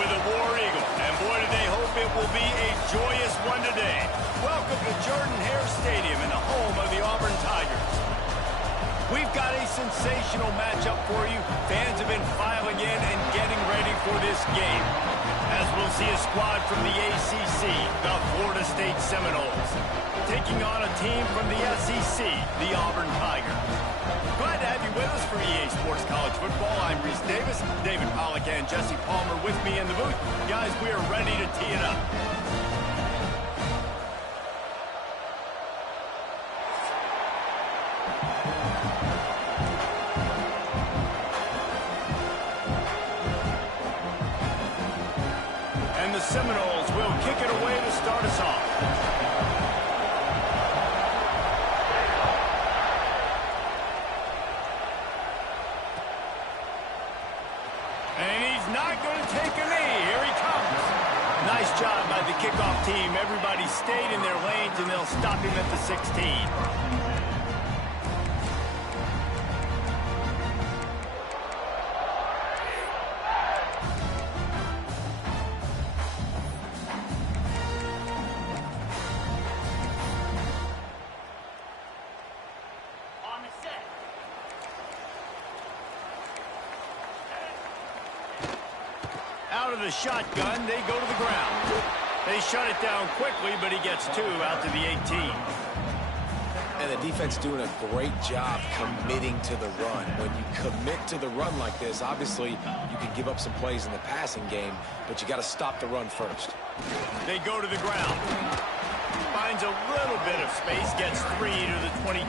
with a War Eagle. And boy, do they hope it will be a joyous one today. Welcome to Jordan-Hare Stadium and the home of the Auburn Tigers. We've got a sensational matchup for you. Fans have been filing in and getting ready for this game, as we'll see a squad from the ACC, the Florida State Seminoles, taking on a team from the SEC, the Auburn Tigers. Glad to have you with us for EA Sports College Football. I'm Reese Davis, David Pollack and Jesse Palmer with me in the booth. Guys, we are ready to tee it up. And the Seminoles will kick it away to start us off. And he's not going to take a knee. Here he comes. Nice job by the kickoff team. Everybody stayed in their lanes, and they'll stop him at the 16. Out of the shotgun, they go to the ground. They shut it down quickly, but he gets two out to the 18. And the defense doing a great job committing to the run. When you commit to the run like this, obviously you can give up some plays in the passing game, but you got to stop the run first. They go to the ground. Finds a little bit of space, gets 3 to the 22.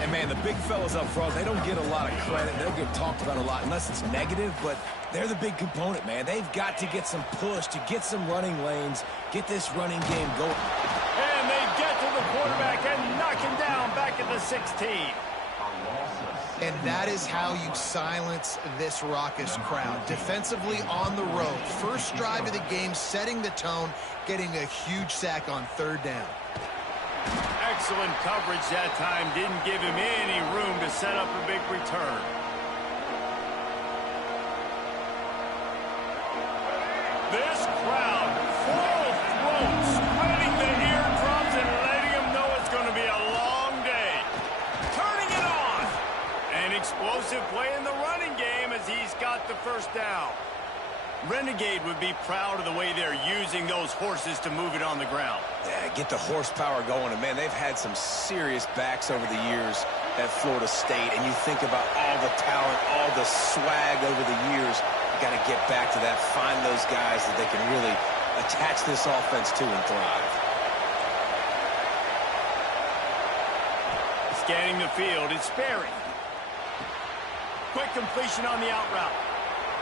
And, man, the big fellas up front, they don't get a lot of credit. They don't get talked about a lot unless it's negative, but they're the big component, man. They've got to get some push, to get some running lanes, get this running game going. And they get to the quarterback and knock him down back at the 16. And that is how you silence this raucous crowd. Defensively on the road. First drive of the game, setting the tone, getting a huge sack on third down. Excellent coverage that time. Didn't give him any room to set up a big return. This crowd, full throat, spreading the eardrums and letting them know it's going to be a long day. Turning it on. An explosive play in the running game as he's got the first down. Renegade would be proud of the way they're using those horses to move it on the ground. Yeah, get the horsepower going. And, man, they've had some serious backs over the years at Florida State. And you think about all the talent, all the swag over the years. You got to get back to that, find those guys that they can really attach this offense to and thrive. Scanning the field, it's Sperry. Quick completion on the out route.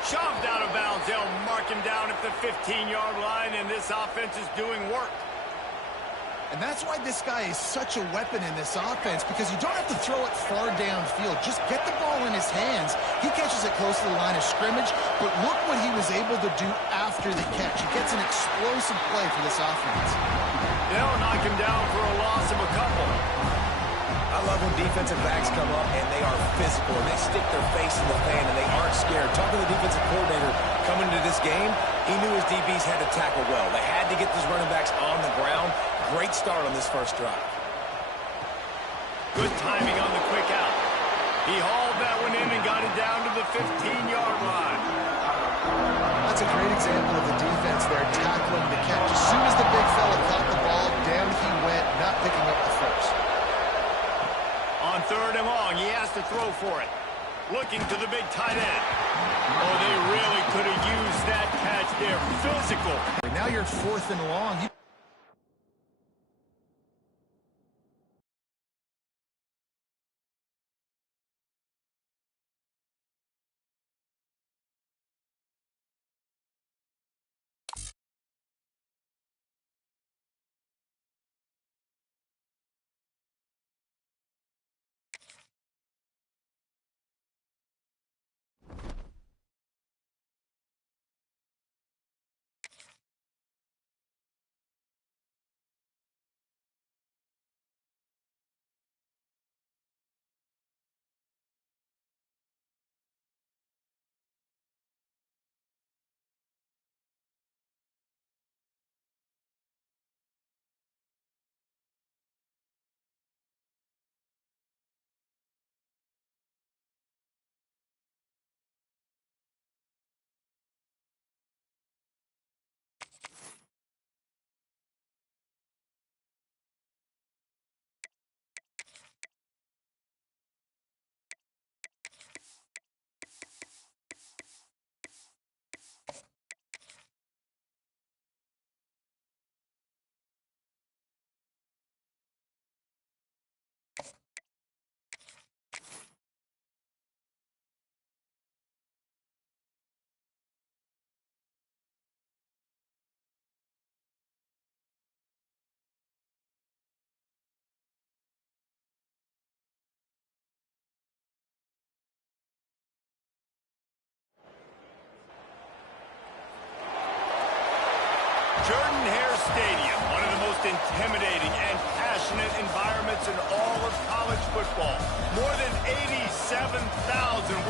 Shoved out of bounds. They'll mark him down at the 15-yard line, and this offense is doing work. And that's why this guy is such a weapon in this offense, because you don't have to throw it far downfield. Just get the ball in his hands. He catches it close to the line of scrimmage, but look what he was able to do after the catch. He gets an explosive play for this offense. They'll knock him down for a loss of a couple. I love when defensive backs come up and they are physical and they stick their face in the fan and they aren't scared. Talking to the defensive coordinator coming into this game, he knew his DBs had to tackle well. They had to get these running backs on the ground. Great start on this first drive. Good timing on the quick out. He hauled that one in and got it down to the 15-yard line. That's a great example of the defense there tackling the catch. As soon as the big fella caught the ball, down he went, not picking up the first. On third and long, he has to throw for it. Looking to the big tight end. Oh, they really could have used that catch there. Physical. Now you're fourth and long. intimidating and passionate environments in all of college football. More than 87,000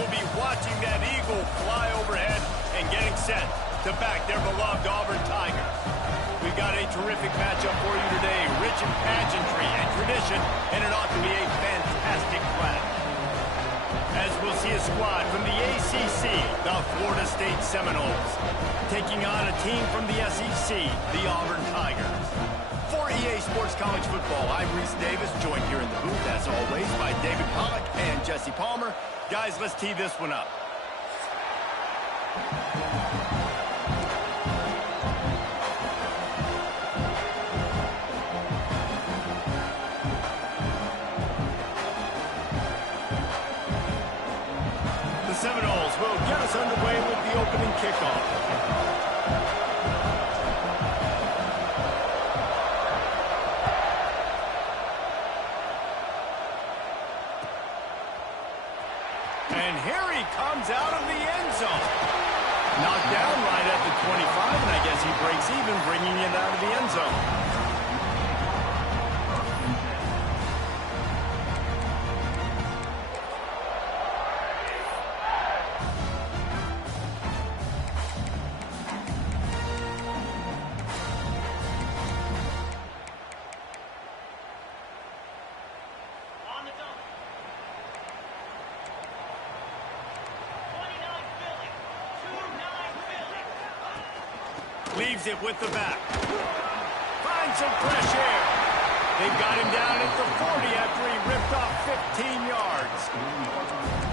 will be watching that eagle fly overhead and getting set to back their beloved Auburn Tigers. We've got a terrific matchup for you today, rich in pageantry and tradition, and it ought to be a fantastic clash. As we'll see a squad from the ACC, the Florida State Seminoles, taking on a team from the SEC, the Auburn Tigers. For EA Sports College Football, I'm Reese Davis, joined here in the booth, as always, by David Pollack and Jesse Palmer. Guys, let's tee this one up. The Seminoles will get us underway with the opening kickoff. And here he comes out of the end zone. Knocked down right at the 25, and I guess he breaks even, bringing it out of the end zone. Leaves it with the back. Finds some fresh air. They've got him down at the 40 after he ripped off 15 yards.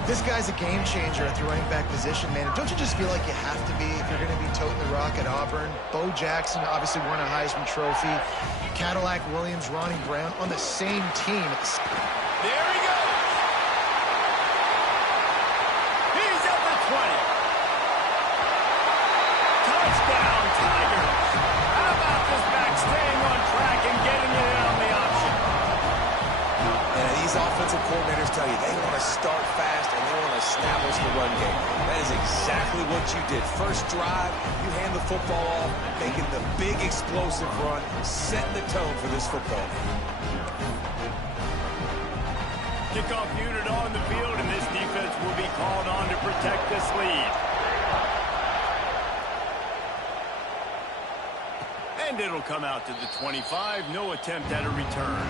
This guy's a game changer at the running back position, man. Don't you just feel like you have to be if you're going to be toting the rock at Auburn? Bo Jackson obviously won a Heisman Trophy. Cadillac Williams, Ronnie Brown on the same team. There he goes. He's at the 20. Touchdown, Tigers. How about this back staying on track and getting it in on the option? And these offensive coordinators tell you they want to start fast and they want to establish the run game. That is exactly what you did. First drive, you hand the football off, making the big explosive run, setting the tone for this football game. Kickoff unit on the field, and this defense will be called on to protect this lead. And it'll come out to the 25. No attempt at a return.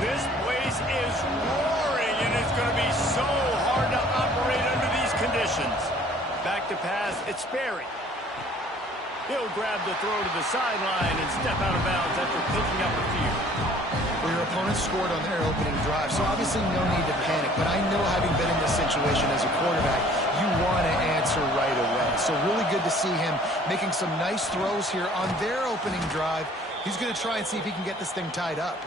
This place is roaring, and it's going to be so hard to operate under these conditions. Back to pass, it's Sperry. He'll grab the throw to the sideline and step out of bounds after picking up a few. Well, your opponent scored on their opening drive, so obviously no need to panic. But I know, having been in this situation as a quarterback, you want to answer right away. So really good to see him making some nice throws here on their opening drive. He's going to try and see if he can get this thing tied up.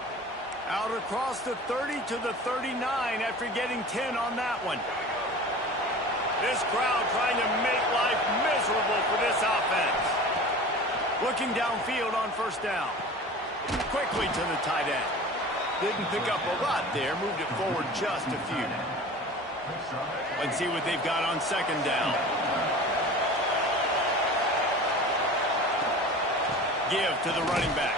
Out across the 30 to the 39 after getting 10 on that one. This crowd trying to make life miserable for this offense. Looking downfield on first down. Quickly to the tight end. Didn't pick up a lot there. Moved it forward just a few. Let's see what they've got on second down. Give to the running back.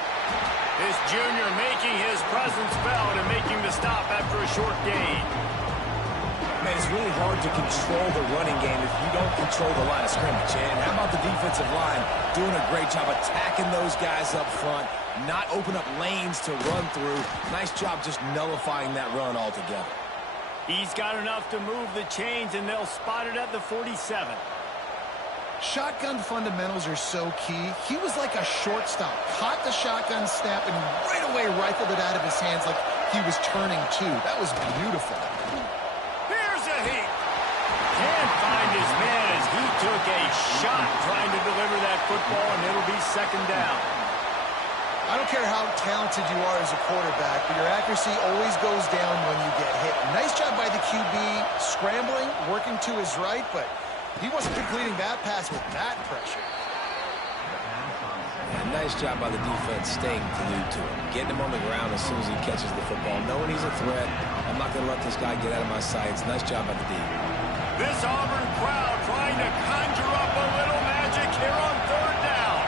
This junior making his presence felt and making the stop after a short gain. Man, it's really hard to control the running game if you don't control the line of scrimmage. And how about the defensive line doing a great job attacking those guys up front, not open up lanes to run through. Nice job just nullifying that run altogether. He's got enough to move the chains, and they'll spot it at the 47. Shotgun fundamentals are so key. He was like a shortstop. Caught the shotgun snap and right away rifled it out of his hands like he was turning two. That was beautiful. Here's a heat. Can't find his man as he took a shot trying to deliver that football, and it'll be second down. I don't care how talented you are as a quarterback, but your accuracy always goes down when you get hit. Nice job by the QB scrambling, working to his right, but he wasn't completing that pass with that pressure. And nice job by the defense staying glued to him, getting him on the ground as soon as he catches the football, knowing he's a threat. I'm not going to let this guy get out of my sights. Nice job by the D. This Auburn crowd trying to conjure up a little magic here on third down.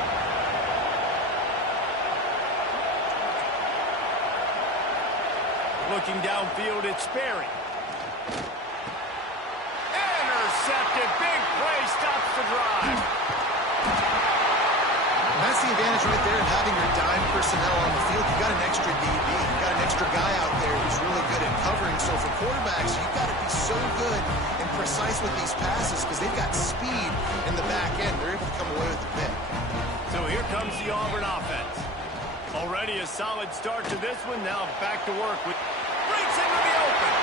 Looking downfield, it's Sperry. Intercepted. Big play stops the drive. And that's the advantage right there of having your dime personnel on the field. You've got an extra DB. You've got an extra guy out there who's really good at covering. So for quarterbacks, you've got to be so good and precise with these passes because they've got speed in the back end. They're able to come away with the pick. So here comes the Auburn offense. Already a solid start to this one. Now back to work with breaks into the open.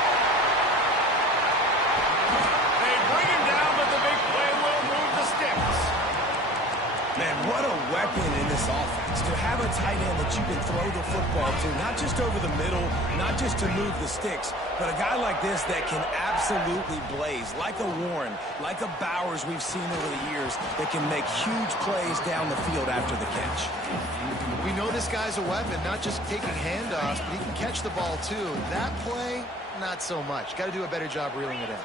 They bring him down, but the big play will move the sticks. Man, what a weapon in this offense to have a tight end that you can throw the football to, not just over the middle, not just to move the sticks, but a guy like this that can absolutely blaze, like a Warren, like a Bowers we've seen over the years, that can make huge plays down the field after the catch. We know this guy's a weapon, not just taking handoffs, but he can catch the ball too. That play, not so much. Got to do a better job reeling it in.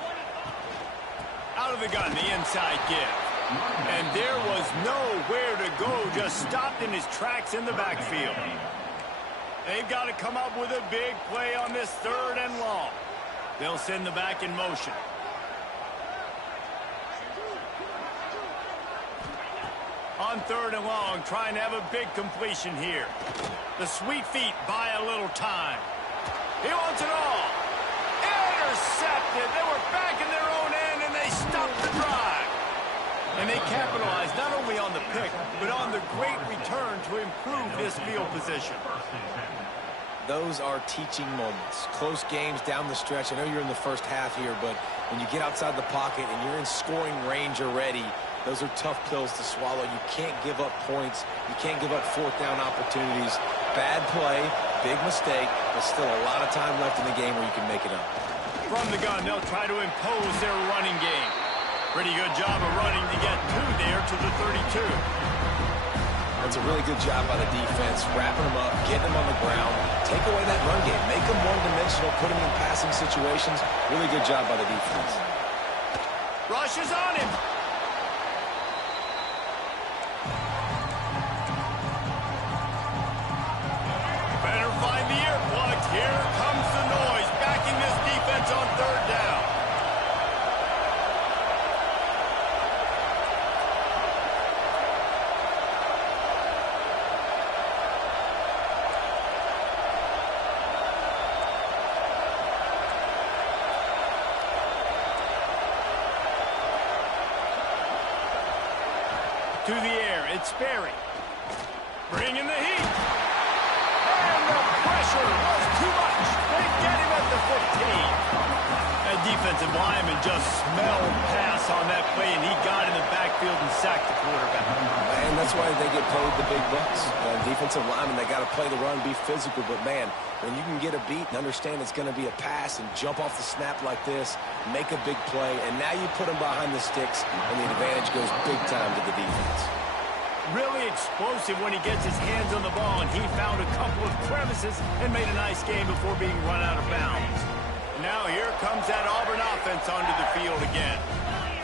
Out of the gun, the inside give. And there was nowhere to go, just stopped in his tracks in the backfield. They've got to come up with a big play on this third and long. They'll send the back in motion. On third and long, trying to have a big completion here. The sweet feet buy a little time. He wants it all. Intercepted. They were back in their own end, and they stopped the drive. And they capitalized not only on the pick, but on the great return to improve this field position. Those are teaching moments. Close games down the stretch. I know you're in the first half here, but when you get outside the pocket and you're in scoring range already, those are tough pills to swallow. You can't give up points. You can't give up fourth down opportunities. Bad play, big mistake, but still a lot of time left in the game where you can make it up. From the gun, they'll try to impose their running game. Pretty good job of running to get two there to the 32. That's a really good job by the defense, wrapping them up, getting them on the ground, take away that run game, make them one-dimensional, put them in passing situations. Really good job by the defense. Rush is on him. Better find the earplugs. Here comes the noise, backing this defense on third down. To the air, it's Sperry. Bringing the heat. And the pressure was too much. They get him at the 15. That defensive lineman just smelled pass on that play, and he got in the backfield and sacked the quarterback. And that's why they get paid the big bucks. Defensive linemen, they got to play the run, be physical. But, man, when you can get a beat and understand it's going to be a pass and jump off the snap like this, make a big play, and now you put them behind the sticks, and the advantage goes big time to the defense. Really explosive when he gets his hands on the ball, and he found a couple of crevices and made a nice game before being run out of bounds. Now here comes that Auburn offense onto the field again.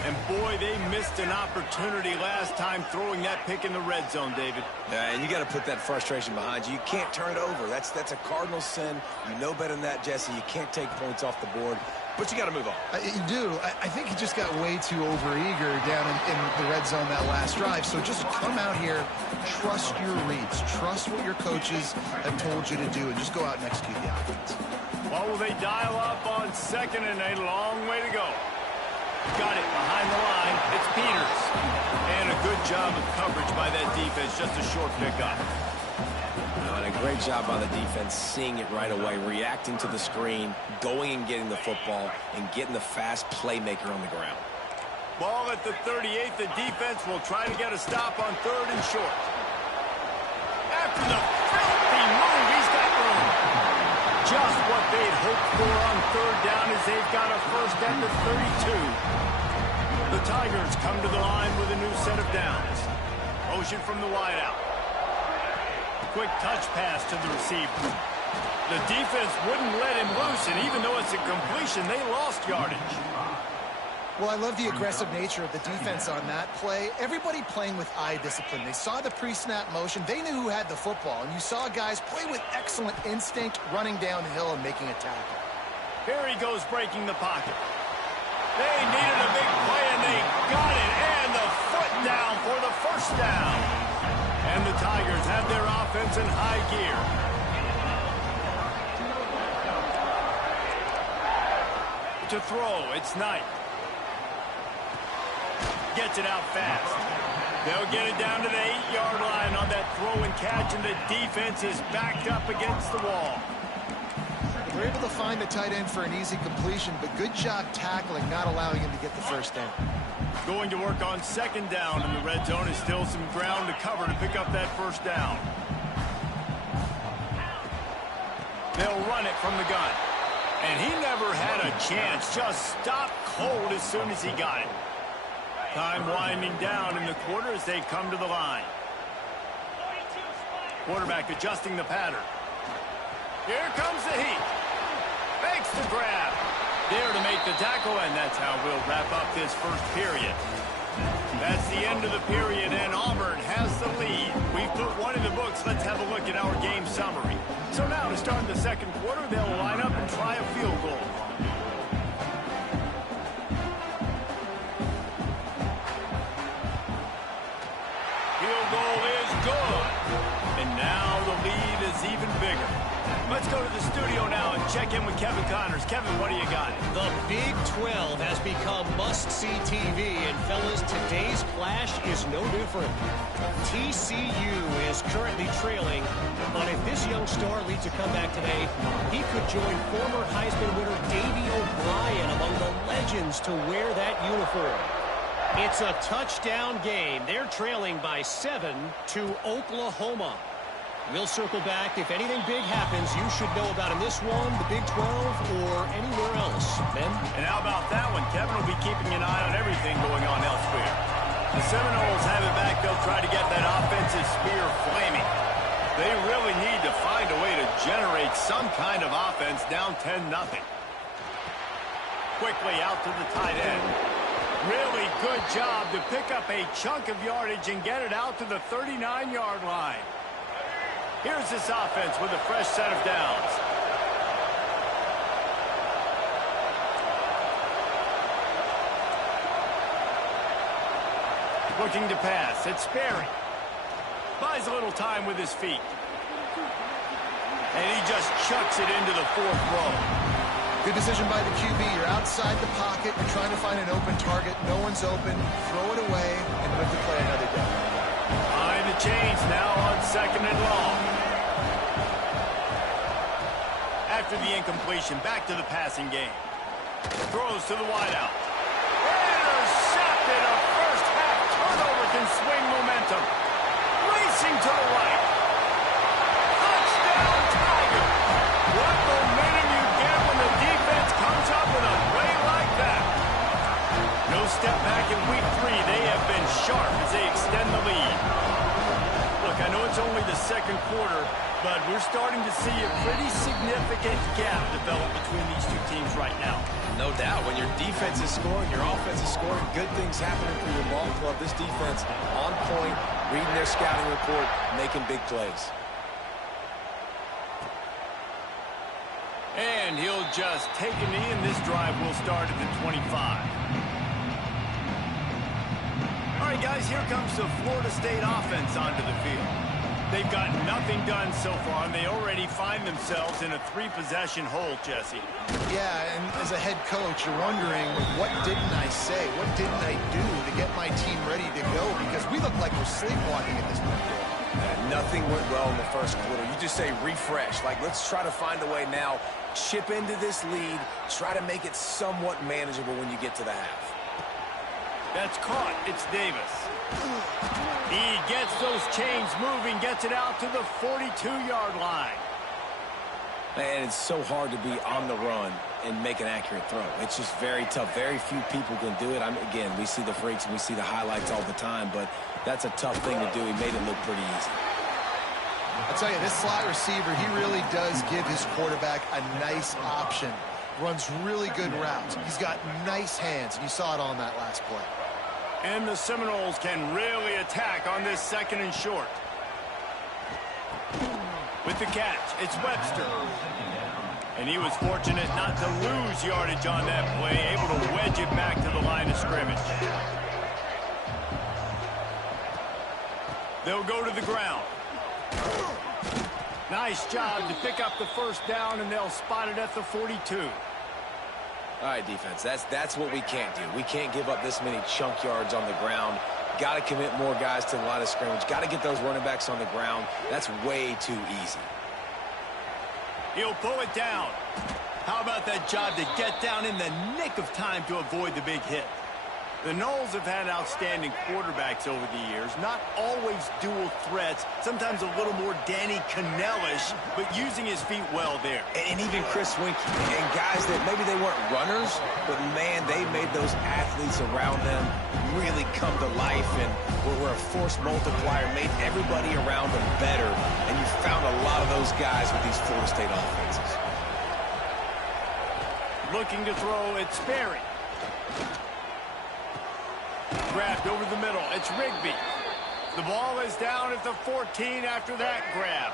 And boy, they missed an opportunity last time throwing that pick in the red zone, David. Yeah, and you got to put that frustration behind you. You can't turn it over. That's a cardinal sin. You know better than that, Jesse. You can't take points off the board, but you got to move on. You do. I think he just got way too overeager down in the red zone that last drive. So just come out here, trust your reads, trust what your coaches have told you to do, and just go out and execute the offense. Well, will they dial up on second and a long way to go? Got it behind the line. It's Peters. And a good job of coverage by that defense. Just a short pickup. And a great job by the defense seeing it right away, reacting to the screen, going and getting the football, and getting the fast playmaker on the ground. Ball at the 38. The defense will try to get a stop on third and short. After the filthy move, he's got room. Just what they'd hoped for on third down as they've got a first at the 32. The Tigers come to the line with a new set of downs. Motion from the wideout. quick touch pass to the receiver. The defense wouldn't let him loose, and even though it's a completion, they lost yardage. Well, I love the aggressive nature of the defense on that play. Everybody playing with eye discipline. They saw the pre-snap motion. They knew who had the football, and you saw guys play with excellent instinct, running downhill and making a tackle. Here he goes breaking the pocket. They needed a big play, and they got it, and the foot down for the first down. And the Tigers have their offense in high gear. To throw, it's Knight. Gets it out fast. They'll get it down to the 8-yard line on that throw and catch, and the defense is backed up against the wall. They're able to find the tight end for an easy completion, but good job tackling, not allowing him to get the first down. Going to work on second down, and the red zone is still some ground to cover to pick up that first down. They'll run it from the gun. And he never had a chance, just stopped cold as soon as he got it. Time winding down in the quarter as they come to the line. Quarterback adjusting the pattern. Here comes the heat. Makes the grab. There to make the tackle, and that's how we'll wrap up this first period. That's the end of the period, and Auburn has the lead. We've put one in the books. Let's have a look at our game summary. So now to start the second quarter, they'll line up and try a field goal. Field goal is good. And now the lead is even bigger. Let's go to the studio now and check in with Kevin Connors. Kevin, what do you got? The Big 12 has become must-see TV, and fellas, today's clash is no different. TCU is currently trailing, but if this young star leads a comeback today, he could join former Heisman winner Davey O'Brien among the legends to wear that uniform. It's a touchdown game. They're trailing by 7 to Oklahoma. We'll circle back. If anything big happens, you should know about in this one, the Big 12, or anywhere else. Ben? And how about that one? Kevin will be keeping an eye on everything going on elsewhere. The Seminoles have it back. They'll try to get that offensive spear flaming. They really need to find a way to generate some kind of offense down 10-0. Quickly out to the tight end. Really good job to pick up a chunk of yardage and get it out to the 39-yard line. Here's this offense with a fresh set of downs. Looking to pass. It's Sperry. Buys a little time with his feet. And he just chucks it into the fourth row. Good decision by the QB. You're outside the pocket. You're trying to find an open target. No one's open. Throw it away and live to play another day. Behind the chains now on second and long. After the incompletion, back to the passing game. Throws to the wideout. Intercepted. A first half turnover can swing momentum. Racing to the right. Touchdown Tiger. What momentum you get when the defense comes up with a play like that. No step back in week 3. They have been sharp as they extend the lead. Look, I know it's only the second quarter, but we're starting to see a pretty significant gap develop between these two teams right now. No doubt. When your defense is scoring, your offense is scoring, good things happening for your ball club. This defense on point, reading their scouting report, making big plays. And he'll just take a knee, and this drive will start at the 25. All right, guys, here comes the Florida State offense onto the field. They've got nothing done so far, and they already find themselves in a 3-possession hole, Jesse. Yeah, and as a head coach, you're wondering, what didn't I say? What didn't I do to get my team ready to go? Because we look like we're sleepwalking at this point. Nothing went well in the first quarter. You just say refresh. Like, let's try to find a way now. Chip into this lead. Try to make it somewhat manageable when you get to the half. That's caught. It's Davis. He gets those chains moving, gets it out to the 42-yard line. Man, it's so hard to be on the run and make an accurate throw. It's just very tough. Very few people can do it. Again, we see the freaks and we see the highlights all the time, but that's a tough thing to do. He made it look pretty easy. I tell you, this slot receiver, he really does give his quarterback a nice option. Runs really good routes. He's got nice hands, and you saw it on that last play. And the Seminoles can really attack on this 2nd and short. With the catch, it's Webster. And he was fortunate not to lose yardage on that play, able to wedge it back to the line of scrimmage. They'll go to the ground. Nice job to pick up the 1st down, and they'll spot it at the 42. All right, defense, that's what we can't do. We can't give up this many chunk yards on the ground. Got to commit more guys to the line of scrimmage. Got to get those running backs on the ground. That's way too easy. He'll pull it down. How about that job to get down in the nick of time to avoid the big hit? The Noles have had outstanding quarterbacks over the years, not always dual threats, sometimes a little more Danny Cannell-ish, but using his feet well there. And even Chris Winkie, and guys that maybe they weren't runners, but man, they made those athletes around them really come to life, and were a force multiplier, made everybody around them better, and you found a lot of those guys with these Florida State offenses. Looking to throw, it's Sperry. Grabbed over the middle. It's Rigby. The ball is down at the 14 after that grab.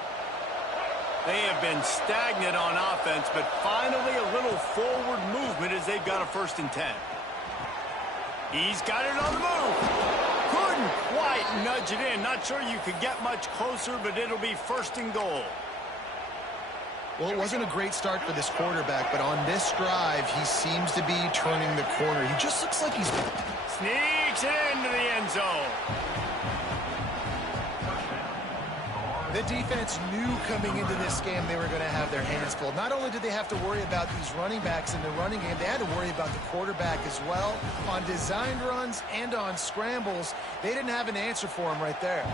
They have been stagnant on offense, but finally a little forward movement as they've got a 1st and 10. He's got it on the move. Couldn't quite nudge it in. Not sure you could get much closer, but it'll be 1st and goal. Well, it wasn't a great start for this quarterback, but on this drive, he seems to be turning the corner. He just looks like he's... Sneaks it into the end zone. The defense knew coming into this game they were going to have their hands full. Not only did they have to worry about these running backs in the running game, they had to worry about the quarterback as well. On designed runs and on scrambles, they didn't have an answer for him right there.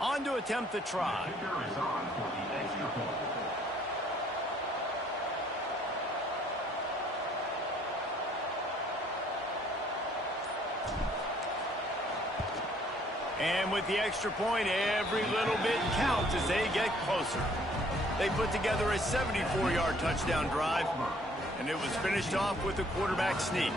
On to attempt the try. And with the extra point, every little bit counts as they get closer. They put together a 74-yard touchdown drive, and it was finished off with a quarterback sneak.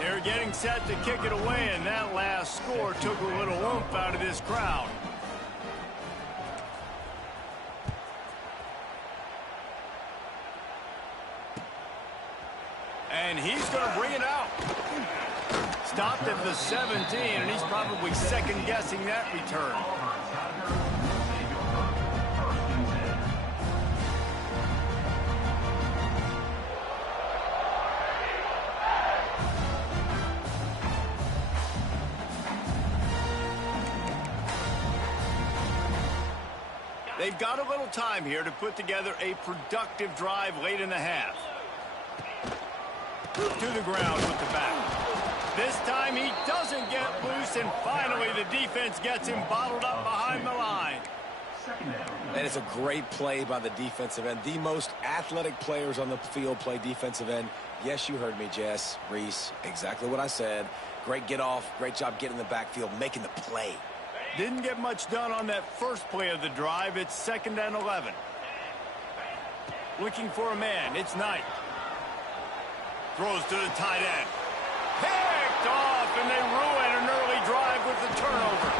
They're getting set to kick it away, and that last score took a little oomph out of this crowd. And he's going to bring it out. Stopped at the 17, and he's probably second-guessing that return. They've got a little time here to put together a productive drive late in the half. To the ground with the back. This time he doesn't get loose, and finally the defense gets him bottled up behind the line. And it's a great play by the defensive end. The most athletic players on the field play defensive end. Yes, you heard me, Jess, Reese. Exactly what I said. Great get off. Great job getting in the backfield, making the play. Didn't get much done on that first play of the drive. It's 2nd and 11. Looking for a man. It's Knight. Throws to the tight end. Picked off, and they ruin an early drive with the turnover.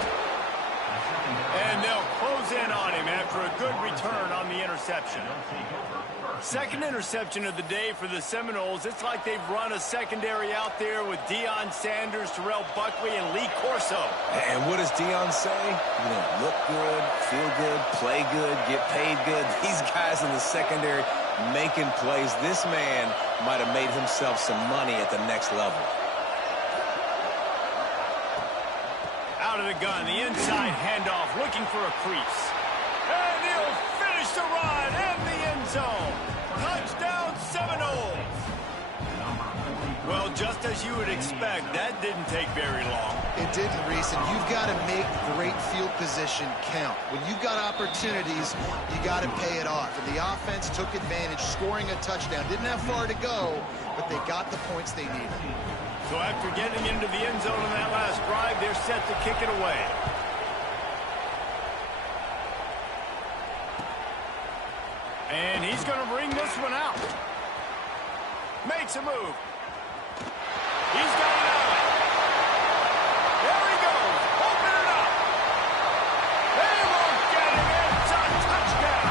And they'll close in on him after a good return on the interception. Second interception of the day for the Seminoles. It's like they've run a secondary out there with Deion Sanders, Terrell Buckley, and Lee Corso. And what does Deion say? You know, look good, feel good, play good, get paid good. These guys in the secondary making plays. This man might have made himself some money at the next level. Out of the gun, the inside handoff, looking for a crease. And he'll finish the run in the end zone. Touchdown Seminoles. Well, just as you would expect, that didn't take very long. It didn't, Reese, and you've got to make great field position count. When you've got opportunities, you got to pay it off. And the offense took advantage, scoring a touchdown. Didn't have far to go, but they got the points they needed. So after getting into the end zone on that last drive, they're set to kick it away. And he's going to bring this one out. Makes a move. He's got it out. There he goes. Open it up. They won't get it. It's a touchdown.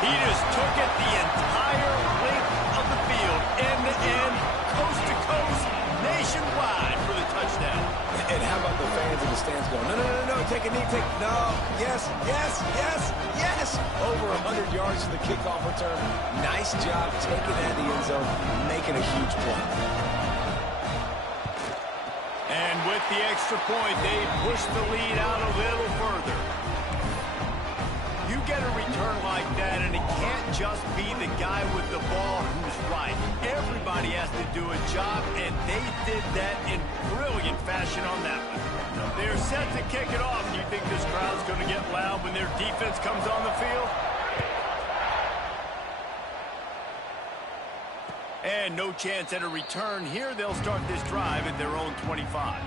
He just took it the entire length of the field, end to end, coast to coast, nationwide for the touchdown. And how about the fans in the stands going, no, no, no, no, take a knee, no, yes, yes, yes, yes. Over 100 yards to the kickoff return. Nice job taking that in the end zone, making a huge play. And with the extra point, they push the lead out a little further. You get a return like that, and it can't just be the guy with the ball who's right. Everybody has to do a job, and they did that in brilliant fashion on that one. They're set to kick it off. Do you think this crowd's going to get loud when their defense comes on the field? And no chance at a return here. They'll start this drive at their own 25.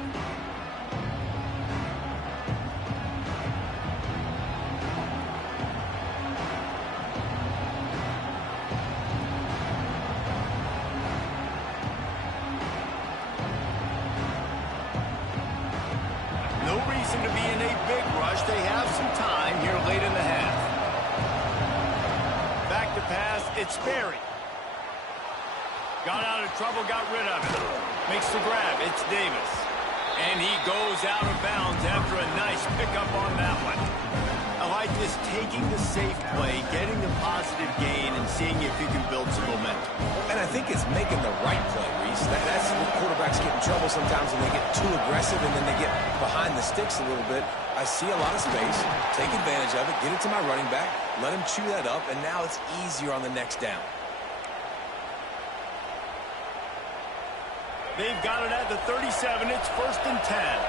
No reason to be in a big rush. They have some time here late in the half. Back to pass. It's Sperry. Got out of trouble, got rid of it. Makes the grab. It's Davis. And he goes out of bounds after a nice pickup on that one. I like this, taking the safe play, getting the positive gain, and seeing if you can build some momentum. And I think it's making the right play, Reese. That's when quarterbacks get in trouble sometimes when they get too aggressive and then they get behind the sticks a little bit. I see a lot of space, take advantage of it, get it to my running back, let him chew that up, and now it's easier on the next down. They've got it at the 37. It's 1st and 10.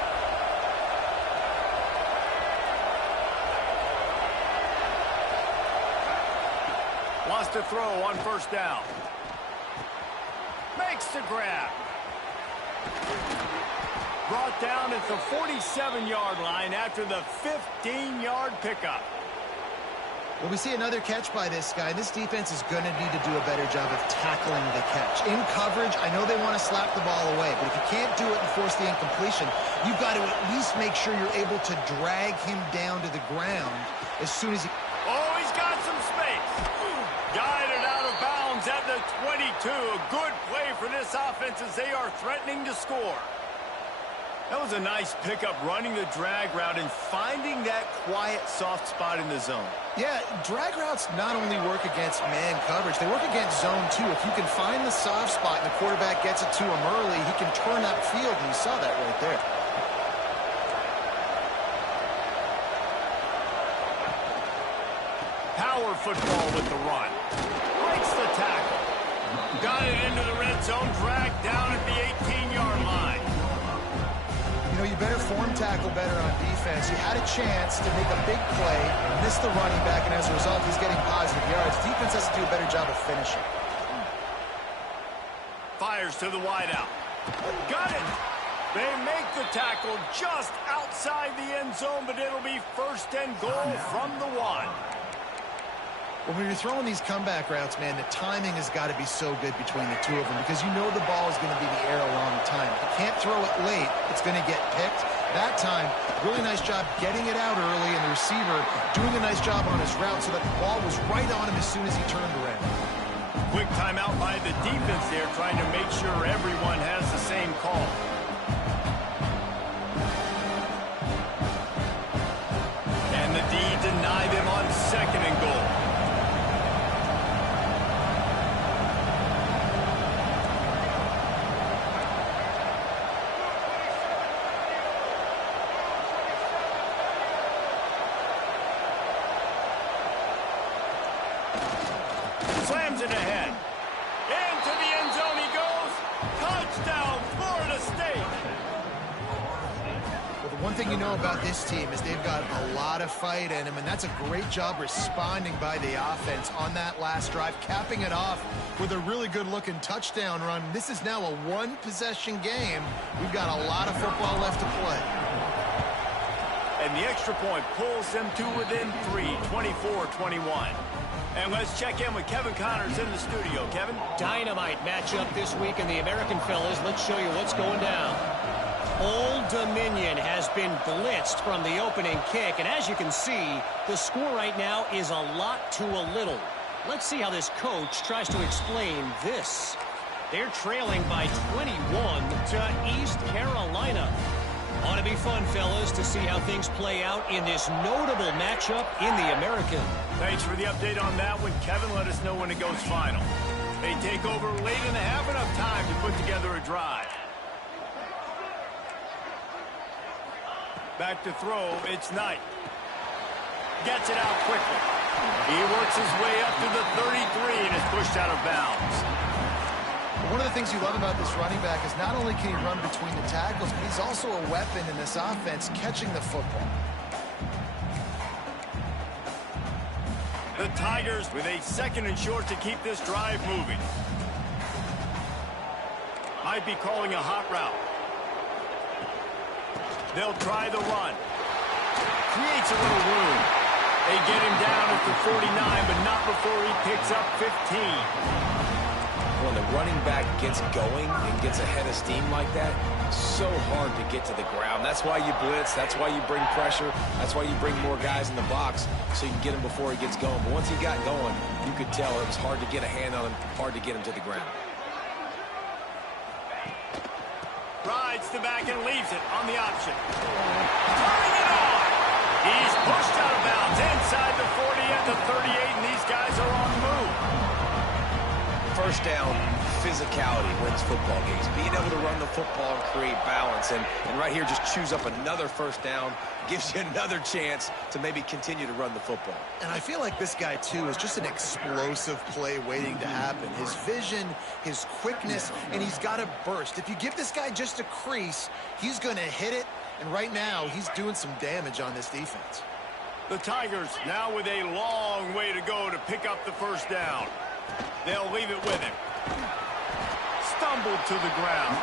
Wants to throw on 1st down. Makes the grab. Brought down at the 47-yard line after the 15-yard pickup. Well, we see another catch by this guy. This defense is going to need to do a better job of tackling the catch. In coverage, I know they want to slap the ball away, but if you can't do it and force the incompletion, you've got to at least make sure you're able to drag him down to the ground as soon as he... Oh, he's got some space. Guided out of bounds at the 22. A good play for this offense as they are threatening to score. That was a nice pickup, running the drag route and finding that quiet, soft spot in the zone. Yeah, drag routes not only work against man coverage, they work against zone too. If you can find the soft spot and the quarterback gets it to him early, he can turn upfield, and you saw that right there. Power football with the run. Breaks the tackle. Got it into the red zone, dragged down at the 18-yard line. You know, you better form tackle better on defense. You had a chance to make a big play, missed the running back, and as a result, he's getting positive yards. Defense has to do a better job of finishing. Fires to the wideout. Got it. They make the tackle just outside the end zone, but it'll be 1st and goal from the 1. Well, when you're throwing these comeback routes, man, the timing has got to be so good between the two of them because you know the ball is going to be in the air a long time. If you can't throw it late, it's going to get picked. That time, really nice job getting it out early, and the receiver doing a nice job on his route so that the ball was right on him as soon as he turned around. Quick timeout by the defense there, trying to make sure everyone has the same call. And the D deny them on 2nd and goal. slams it ahead. Into the end zone he goes. Touchdown, Florida State. Well, the one thing you know about this team is they've got a lot of fight in them, and that's a great job responding by the offense on that last drive, capping it off with a really good-looking touchdown run. This is now a one-possession game. We've got a lot of football left to play. And the extra point pulls them to within 3, 24-21. And let's check in with Kevin Connors in the studio. Kevin? Dynamite matchup this week in the American, fellas. Let's show you what's going down. Old Dominion has been blitzed from the opening kick, and as you can see, the score right now is a lot to a little. Let's see how this coach tries to explain this. They're trailing by 21 to East Carolina. Ought to be fun, fellas, to see how things play out in this notable matchup in the American. Thanks for the update on that one, Kevin. Let us know when it goes final. They take over late in the half, enough time to put together a drive. Back to throw, it's Knight. Gets it out quickly. He works his way up to the 33 and is pushed out of bounds. One of the things you love about this running back is not only can he run between the tackles, but he's also a weapon in this offense catching the football. The Tigers with a 2nd and short to keep this drive moving. Might be calling a hot route. They'll try the run. Creates a little room. They get him down at the 49, but not before he picks up 15. When the running back gets going and gets ahead of steam like that, so hard to get to the ground. That's why you blitz. That's why you bring pressure. That's why you bring more guys in the box so you can get him before he gets going. But once he got going, you could tell it was hard to get a hand on him, hard to get him to the ground. Rides the back and leaves it on the option. Turning it on. He's pushed out of bounds inside the 40 at the 38, and these guys are on the move. First down, physicality wins football games. Being able to run the football and create balance. And right here, just choose up another first down. Gives you another chance to maybe continue to run the football. And I feel like this guy, too, is just an explosive play waiting to happen. His vision, his quickness, and he's got a burst. If you give this guy just a crease, he's going to hit it. And right now, he's doing some damage on this defense. The Tigers now with a long way to go to pick up the first down. They'll leave it with him. Stumbled to the ground.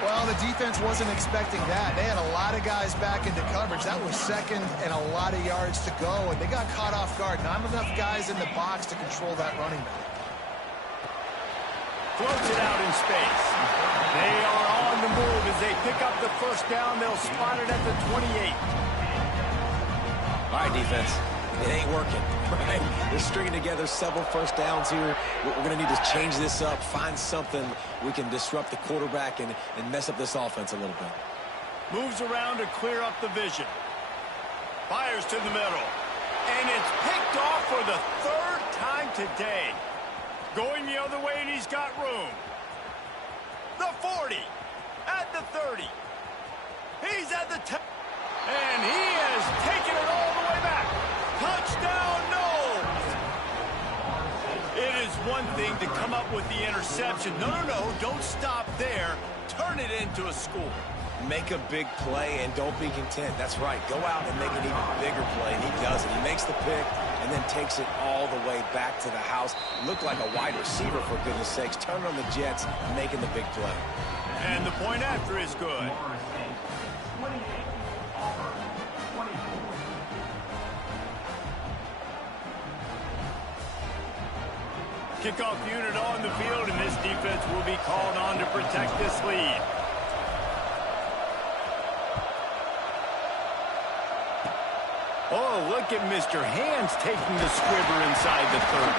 Well, the defense wasn't expecting that. They had a lot of guys back into coverage. That was 2nd and a lot of yards to go, and they got caught off guard. Not enough guys in the box to control that running back. Floats it out in space. They are on the move as they pick up the first down. They'll spot it at the 28. All right, defense. It ain't working, right? They're stringing together several first downs here. We're going to need to change this up, find something we can disrupt the quarterback and mess up this offense a little bit. Moves around to clear up the vision. Fires to the middle. And it's picked off for the 3rd time today. Going the other way, and he's got room. The 40. At the 30. He's at the 10. And he has taken it all the way back. Touchdown, no! It is one thing to come up with the interception. No, don't stop there. Turn it into a score. Make a big play and don't be content. That's right. Go out and make an even bigger play, and he does it. He makes the pick and then takes it all the way back to the house. Looked like a wide receiver, for goodness sakes. Turn on the Jets, making the big play. And the point after is good. Kickoff unit on the field, and this defense will be called on to protect this lead. Oh, look at Mr. Hands taking the squibber inside the 30.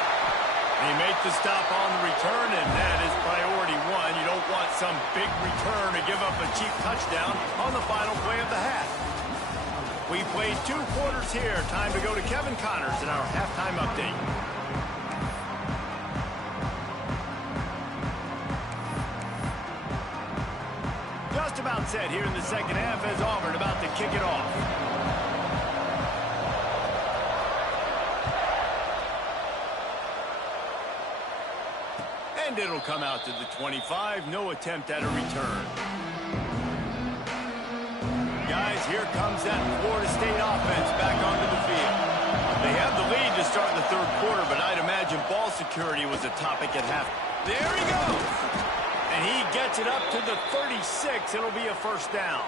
They make the stop on the return, and that is priority 1. You don't want some big return to give up a cheap touchdown on the final play of the half. We played 2 quarters here. Time to go to Kevin Connors in our halftime update. Just about set here in the second half as Auburn about to kick it off. And it'll come out to the 25. No attempt at a return. Guys, here comes that Florida State offense back onto the field. They have the lead to start the third quarter, but I'd imagine ball security was a topic at half. There he goes. And he gets it up to the 36. It'll be a first down.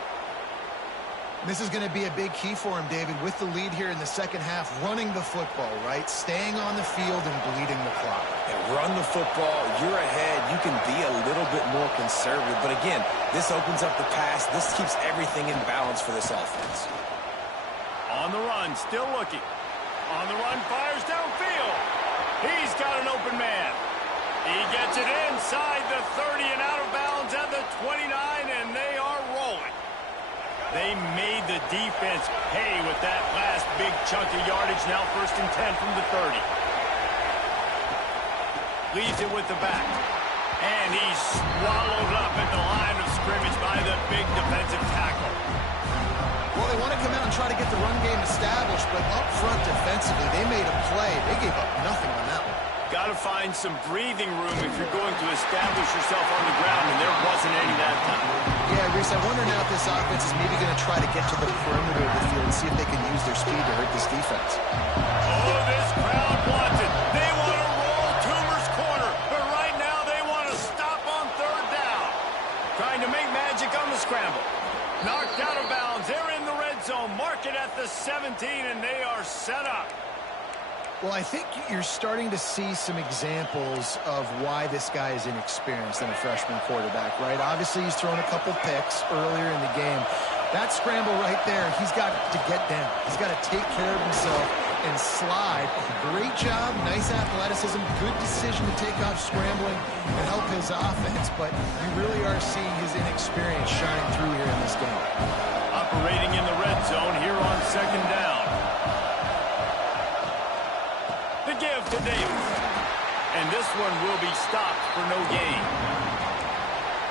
This is going to be a big key for him, David, with the lead here in the second half, running the football, right? Staying on the field and bleeding the clock. And run the football, you're ahead, you can be a little bit more conservative. But again, this opens up the pass. This keeps everything in balance for this offense. On the run, still looking. On the run, fires downfield. He's got an open man. He gets it inside the 30 and out of bounds at the 29, and they are rolling. They made the defense pay with that last big chunk of yardage. Now 1st and 10 from the 30. Leaves it with the back. And he's swallowed up at the line of scrimmage by the big defensive tackle. Well, they want to come out and try to get the run game established, but up front defensively, they made a play. They gave up nothing on that one. Got to find some breathing room if you're going to establish yourself on the ground, and there wasn't any that time. Yeah, Reese, I wonder now if this offense is maybe going to try to get to the perimeter of the field and see if they can use their speed to hurt this defense. Oh, this crowd wants it. They want to roll Toomer's corner, but right now they want to stop on 3rd down. Trying to make magic on the scramble. Knocked out of bounds. They're in the red zone. Mark it at the 17, and they are set up. Well, I think you're starting to see some examples of why this guy is inexperienced in a freshman quarterback, right? Obviously, he's thrown a couple picks earlier in the game. That scramble right there, he's got to get down. He's got to take care of himself and slide. Great job, nice athleticism, good decision to take off scrambling and help his offense, but you really are seeing his inexperience shine through here in this game. Operating in the red zone here on 2nd down. The give to Davis. And this one will be stopped for no gain.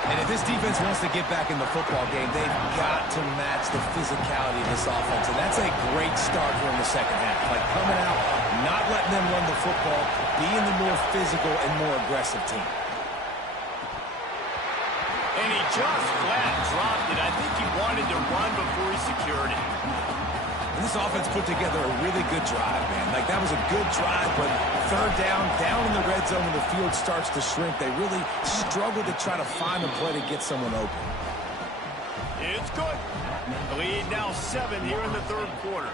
And if this defense wants to get back in the football game, they've got to match the physicality of this offense. And that's a great start for in the second half. Like coming out, not letting them run the football, being the more physical and more aggressive team. And he just flat dropped it. I think he wanted to run before he secured it. And this offense put together a really good drive, man. Like, that was a good drive, but 3rd down in the red zone when the field starts to shrink, they really struggle to try to find a play to get someone open. It's good. The lead now 7 here in the 3rd quarter.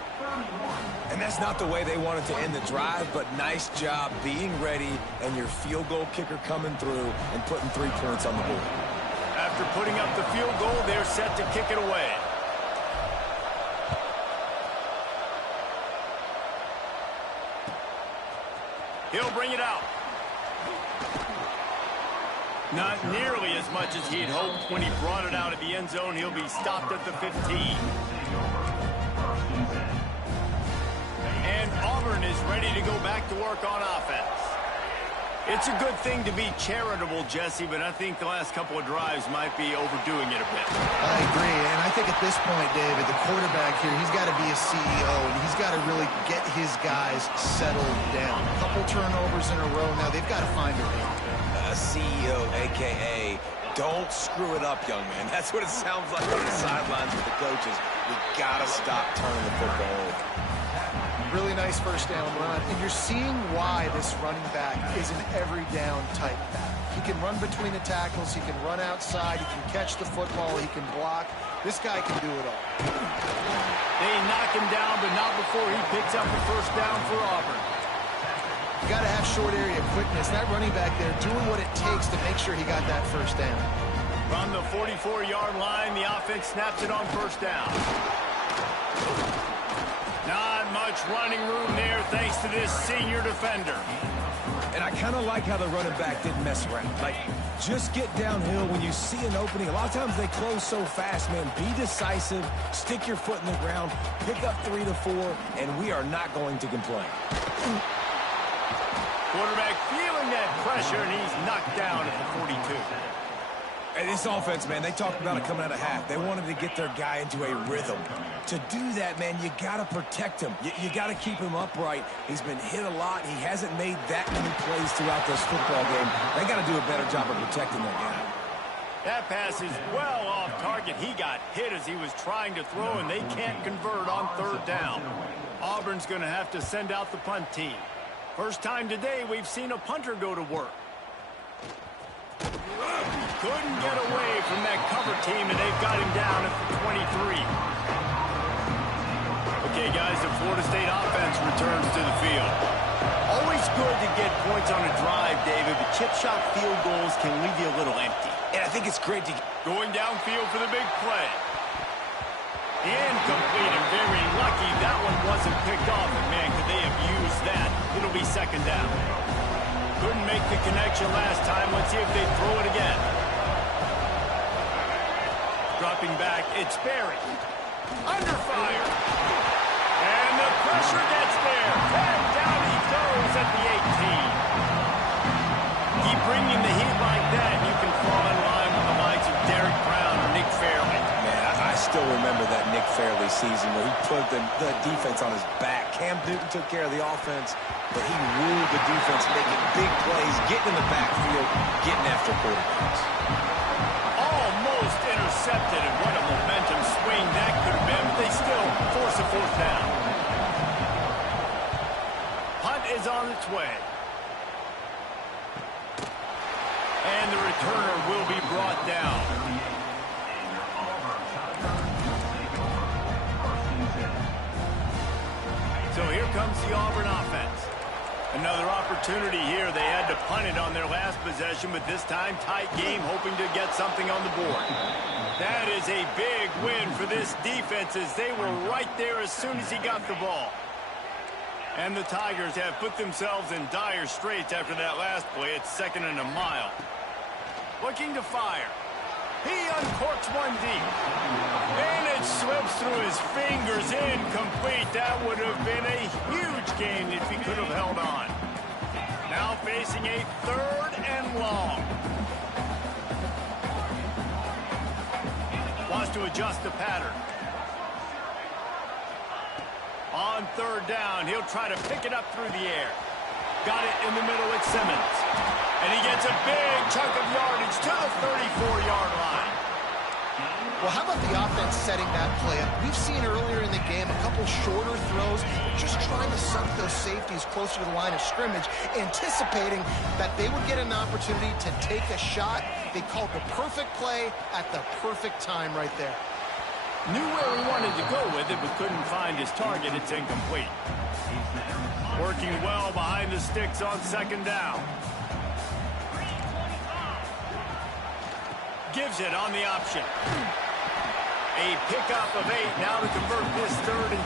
And that's not the way they wanted to end the drive, but nice job being ready and your field goal kicker coming through and putting 3 points on the board. After putting up the field goal, they're set to kick it away. He'll bring it out. Not nearly as much as he'd hoped when he brought it out of the end zone. He'll be stopped at the 15. And Auburn is ready to go back to work on offense. It's a good thing to be charitable, Jesse, but I think the last couple of drives might be overdoing it a bit. I agree, and I think at this point, David, the quarterback here, he's got to be a CEO, and he's got to really get his guys settled down. A couple turnovers in a row now. They've got to find a rhythm. CEO, a.k.a. don't screw it up, young man. That's what it sounds like on the sidelines with the coaches. We got to stop turning the football over. Really nice 1st down run, and you're seeing why this running back is an every down type back. He can run between the tackles, he can run outside, he can catch the football, he can block. This guy can do it all. They knock him down, but not before he picks up the 1st down for Auburn. You got to have short area quickness. That running back there doing what it takes to make sure he got that 1st down. From the 44-yard line, the offense snaps it on 1st down. Not much running room there thanks to this senior defender. And I kind of like how the running back didn't mess around. Like, just get downhill when you see an opening. A lot of times they close so fast, man. Be decisive, stick your foot in the ground, pick up 3 to 4, and we are not going to complain. Quarterback feeling that pressure, and he's knocked down at the 42. And this offense, man, they talked about it coming out of half. They wanted to get their guy into a rhythm. To do that, man, you got to protect him. You got to keep him upright. He's been hit a lot. He hasn't made that many plays throughout this football game. They got to do a better job of protecting their guy. That pass is well off target. He got hit as he was trying to throw, and they can't convert on third down. Auburn's going to have to send out the punt team. First time today we've seen a punter go to work. Couldn't get away from that cover team, and they've got him down at the 23. Okay, guys, the Florida State offense returns to the field. Always good to get points on a drive, David, but chip shot field goals can leave you a little empty. And I think it's great to... Going downfield for the big play. Incomplete, and very lucky that one wasn't picked off. And man, could they have used that? It'll be second down. Couldn't make the connection last time. Let's see if they throw it again. Dropping back, it's Berry. Under fire. And the pressure gets there. And down he goes at the 18. Keep bringing the heat like that, and you can fall in line with the likes of Derek Brown or Nick Fairley. Man, I still remember that Nick Fairley season where he put the defense on his back. Cam Newton took care of the offense, but he ruled the defense, making big plays, getting in the backfield, getting after quarterbacks. Almost intercepted, and what a momentum swing that could have been, but they still force a fourth down. Punt is on its way. And the returner will be brought down. So here comes the Auburn offense. Another opportunity here. They had to punt it on their last possession, but this time tight game, hoping to get something on the board. That is a big win for this defense as they were right there as soon as he got the ball. And the Tigers have put themselves in dire straits after that last play. It's 2nd and a mile. Looking to fire. He uncorks one deep. And it slips through his fingers, incomplete. That would have been a huge gain if he could have held on. Now facing a 3rd and long. Wants to adjust the pattern. On 3rd down, he'll try to pick it up through the air. Got it in the middle with Simmons. And he gets a big chunk of yardage to the 34-yard line. Well, how about the offense setting that play up? We've seen earlier in the game a couple shorter throws, just trying to suck those safeties closer to the line of scrimmage, anticipating that they would get an opportunity to take a shot. They called the perfect play at the perfect time right there. Knew where he wanted to go with it, but couldn't find his target. It's incomplete. Working well behind the sticks on 2nd down. Gives it on the option. A pickup of 8 now to convert this 3rd and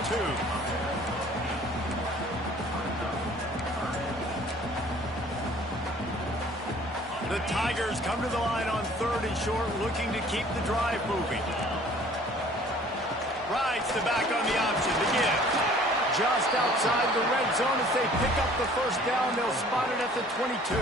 2. The Tigers come to the line on 3rd and short, looking to keep the drive moving. Rides the back on the option. The give. Just outside the red zone as they pick up the 1st down. They'll spot it at the 22.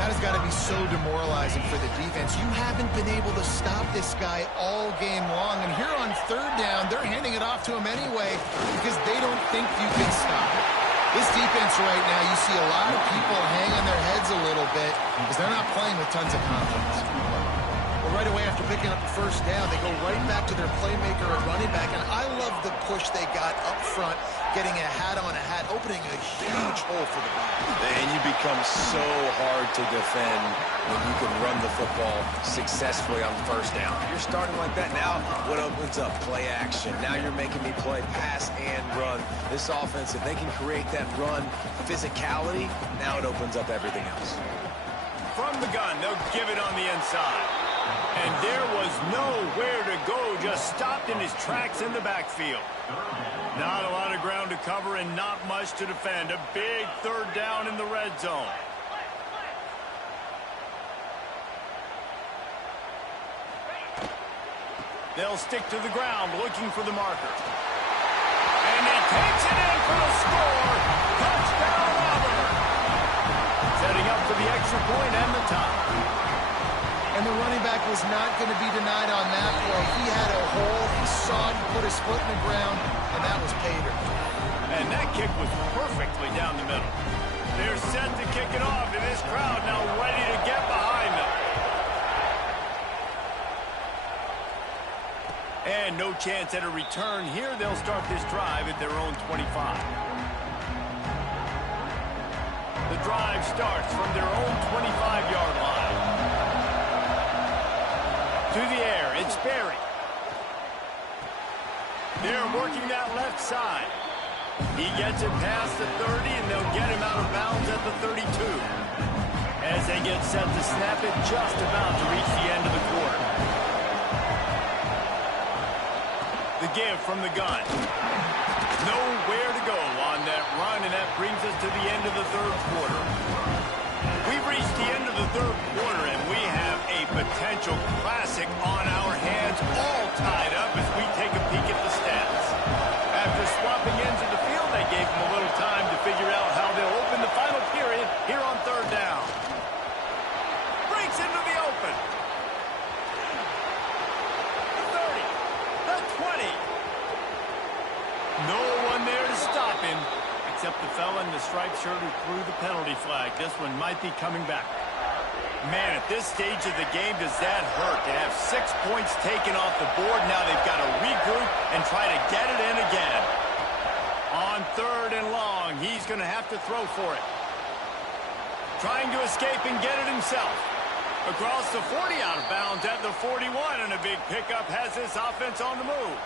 That has got to be so demoralizing for the defense. You haven't been able to stop this guy all game long. And here on 3rd down, they're handing it off to him anyway because they don't think you can stop it. This defense right now, you see a lot of people hanging their heads a little bit because they're not playing with tons of confidence. Well, right away after picking up the 1st down, they go right back to their playmaker at running back. And I love the push they got up front, getting a hat on a hat, opening a huge hole for the ball. And you become so hard to defend when you can run the football successfully on 1st down. You're starting like that now, what opens up? Play action. Now you're making me play pass and run. This offense, if they can create that run physicality, now it opens up everything else. From the gun, they'll give it on the inside. And there was nowhere to go, just stopped in his tracks in the backfield. Not a lot of ground to cover and not much to defend. A big 3rd down in the red zone. They'll stick to the ground looking for the marker. And he takes it in for the score. Touchdown, Auburn. Setting up for the extra point and the tie. And the running back was not going to be denied on that play. He had a hole, he saw it, he put his foot in the ground, and that was pay dirt. And that kick was perfectly down the middle. They're set to kick it off, and this crowd now ready to get behind them. And no chance at a return here. They'll start this drive at their own 25. The drive starts from their own 25-yard line. To the air, it's Berry. They're working that left side. He gets it past the 30, and they'll get him out of bounds at the 32. As they get set to snap it, just about to reach the end of the quarter. The give from the gun. Nowhere to go on that run, and that brings us to the end of the third quarter. We've reached the end of the third quarter, and we have a potential classic on our hands, all tied up as we take a peek at the stats. After swapping ends of the field, they gave them a little time to figure out how they'll open the final period here on third down. Breaks into the open. The 30. The 20. No one there to stop him, except the fella in the striped shirt who threw the penalty flag. This one might be coming back. Man, at this stage of the game, does that hurt to have 6 points taken off the board? Now they've got to regroup and try to get it in again. On third and long, he's going to have to throw for it. Trying to escape and get it himself. Across the 40, out of bounds at the 41, and a big pickup has this offense on the move.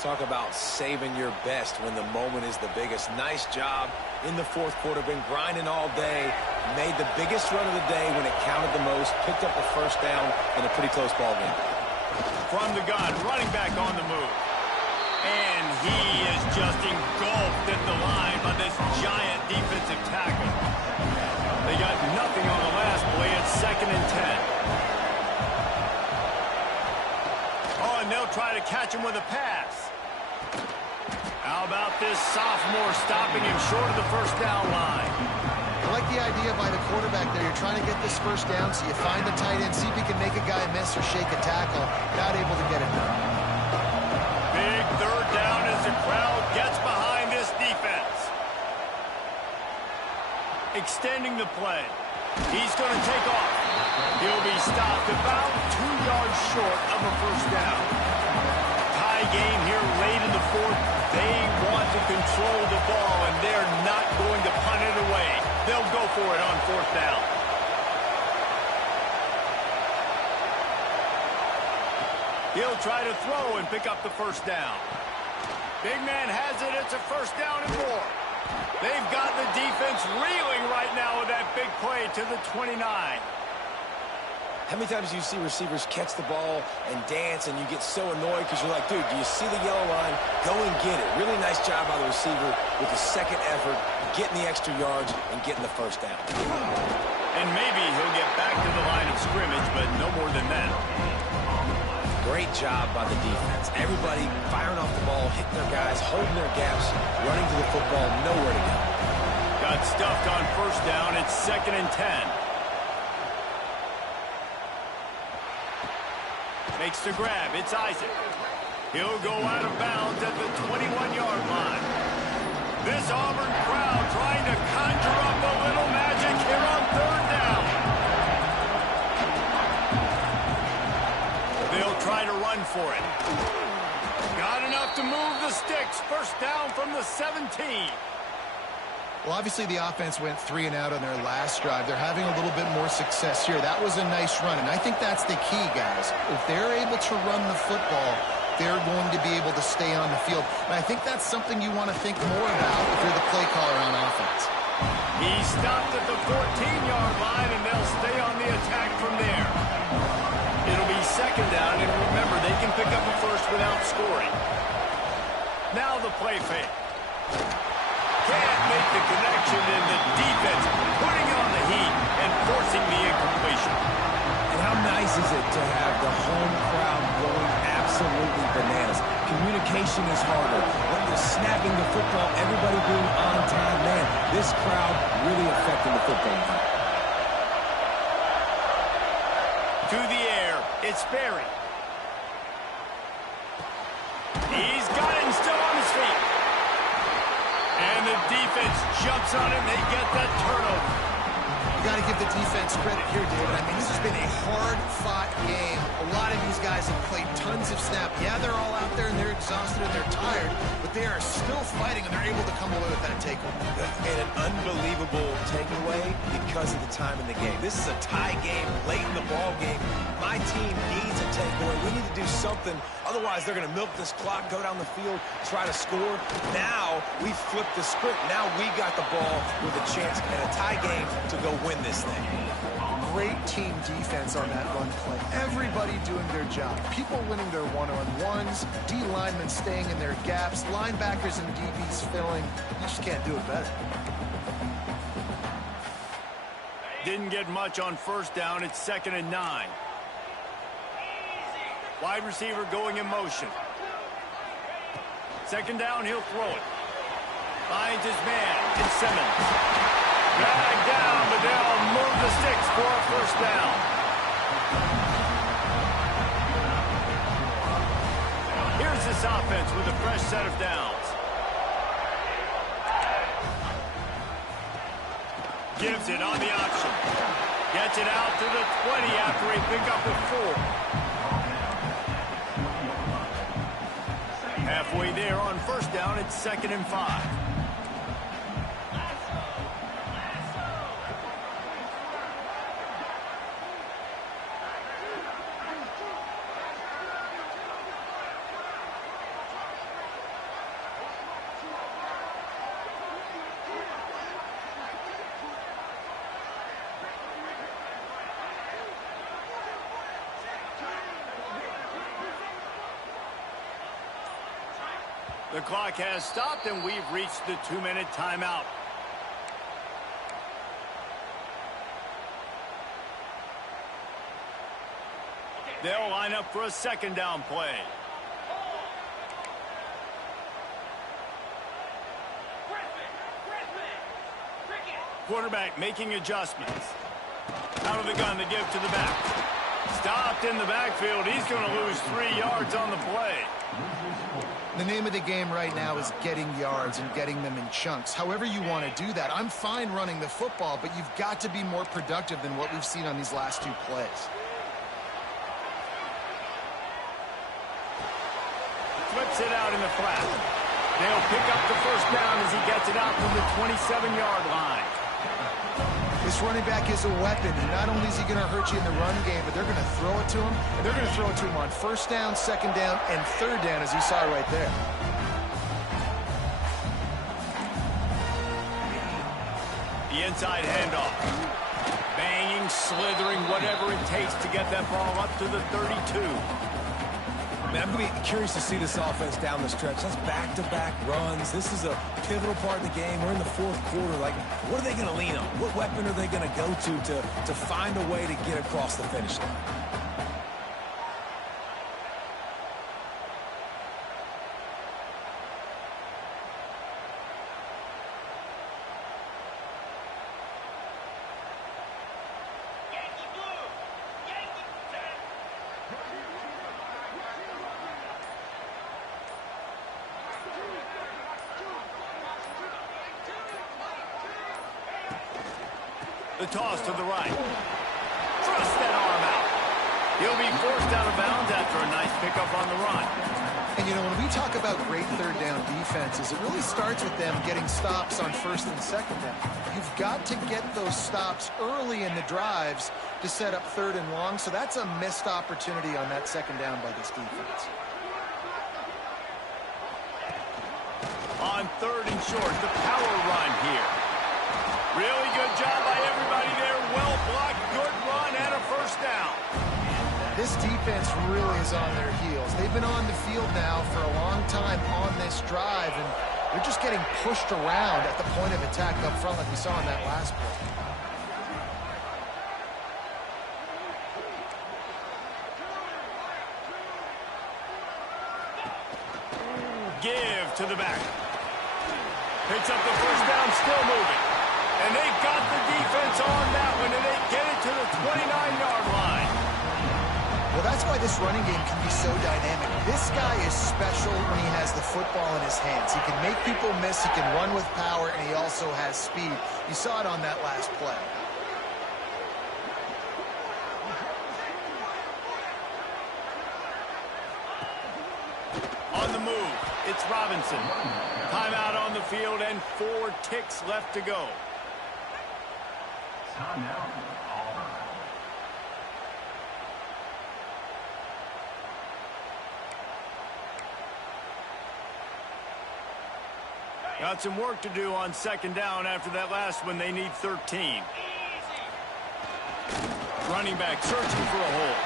Talk about saving your best when the moment is the biggest. Nice job in the fourth quarter. Been grinding all day. Made the biggest run of the day when it counted the most. Picked up a first down in a pretty close ball game. From the gun, running back on the move. And he is just engulfed at the line by this giant defensive tackle. They got nothing on the last play. It's 2nd and 10. Oh, and they'll try to catch him with a pass. How about this sophomore stopping him short of the first down line? I like the idea by the quarterback there. You're trying to get this first down, so you find the tight end, see if he can make a guy miss or shake a tackle. Not able to get it done. Big third down as the crowd gets behind this defense. Extending the play. He's going to take off. He'll be stopped about 2 yards short of a first down. Tie game here late in the fourth. They want to control the ball, and they're not going to punt it away. They'll go for it on fourth down. He'll try to throw and pick up the first down. Big man has it. It's a first down and more. They've got the defense reeling right now with that big play to the 29. How many times do you see receivers catch the ball and dance and you get so annoyed because you're like, dude, do you see the yellow line? Go and get it. Really nice job by the receiver with the second effort, getting the extra yards and getting the first down. And maybe he'll get back to the line of scrimmage, but no more than that. Great job by the defense. Everybody firing off the ball, hitting their guys, holding their gaps, running to the football, nowhere to go. Got stuffed on first down. It's 2nd and 10. Makes the grab. It's Isaac. He'll go out of bounds at the 21-yard line. This Auburn crowd trying to conjure up a little magic here on third down. They'll try to run for it. Got enough to move the sticks. First down from the 17. Well, obviously the offense went 3 and out on their last drive. They're having a little bit more success here. That was a nice run, and I think that's the key, guys. If they're able to run the football, they're going to be able to stay on the field. And I think that's something you want to think more about if you're the play caller on offense. He stopped at the 14-yard line, and they'll stay on the attack from there. It'll be second down, and remember, they can pick up a first without scoring. Now the play fake. Can't make the connection, and the defense putting on the heat and forcing the incompletion. And how nice is it to have the home crowd going absolutely bananas? Communication is harder. When they're snapping the football, everybody being on time, man, this crowd really affecting the football game. through the air. It's Berry. He's got it and still on his feet. And the defense jumps on it, and they get that turnover. You got to give the defense credit here, David. I mean, this has been a hard-fought game. A lot of these guys have played tons of snaps. Yeah, they're all out there, and they're exhausted, and they're tired, but they are still fighting, and they're able to come away with that takeaway. And an unbelievable takeaway because of the time in the game. This is a tie game, late in the ball game. My team needs a takeaway. We need to do something. Otherwise, they're going to milk this clock, go down the field, try to score. Now, we flip the script. Now we got the ball with a chance in a tie game to go win this thing. Great team defense on that run play. Everybody doing their job. People winning their one-on-ones, D linemen staying in their gaps, linebackers and DBs filling. You just can't do it better. Didn't get much on first down. It's 2nd and 9. Wide receiver going in motion. 2nd down, he'll throw it. Finds his man. It's Simmons. Dragged down, but they'll move the sticks for a first down. Here's this offense with a fresh set of downs. Gives it on the option. Gets it out to the 20 after a pickup of 4. Halfway there on first down, it's 2nd and 5. The clock has stopped, and we've reached the 2-minute timeout. They'll line up for a 2nd down play. Quarterback making adjustments. Out of the gun to give to the back. Stopped in the backfield. He's going to lose 3 yards on the play. The name of the game right now is getting yards and getting them in chunks. However you want to do that. I'm fine running the football, but you've got to be more productive than what we've seen on these last 2 plays. Flips it out in the flat. They'll pick up the first down as he gets it out to the 27-yard line. This running back is a weapon, and not only is he going to hurt you in the run game, but they're going to throw it to him, and they're going to throw it to him on first down, 2nd down, and 3rd down, as you saw right there. The inside handoff. Banging, slithering, whatever it takes to get that ball up to the 32. Man, I'm going to be curious to see this offense down the stretch. That's back-to-back runs. This is a pivotal part of the game. We're in the 4th quarter. Like, what are they going to lean on? What weapon are they going to go to find a way to get across the finish line? The toss to the right. Thrust that arm out. He'll be forced out of bounds after a nice pickup on the run. And, you know, when we talk about great 3rd down defenses, it really starts with them getting stops on 1st and 2nd down. You've got to get those stops early in the drives to set up 3rd and long, so that's a missed opportunity on that 2nd down by this defense. On 3rd and short, the power run here. Really good job by everybody there. Well blocked, good run, and a first down. This defense really is on their heels. They've been on the field now for a long time on this drive, and they're just getting pushed around at the point of attack up front like we saw in that last play. Give to the back. Picks up the first down, still moving. And they got the defense on that one, and they get it to the 29-yard line. Well, that's why this running game can be so dynamic. This guy is special when he has the football in his hands. He can make people miss, he can run with power, and he also has speed. You saw it on that last play. On the move, it's Robinson. Timeout on the field and 4 ticks left to go. Timeout, Auburn. Got some work to do on second down after that last one. They need 13. Running back searching for a hole.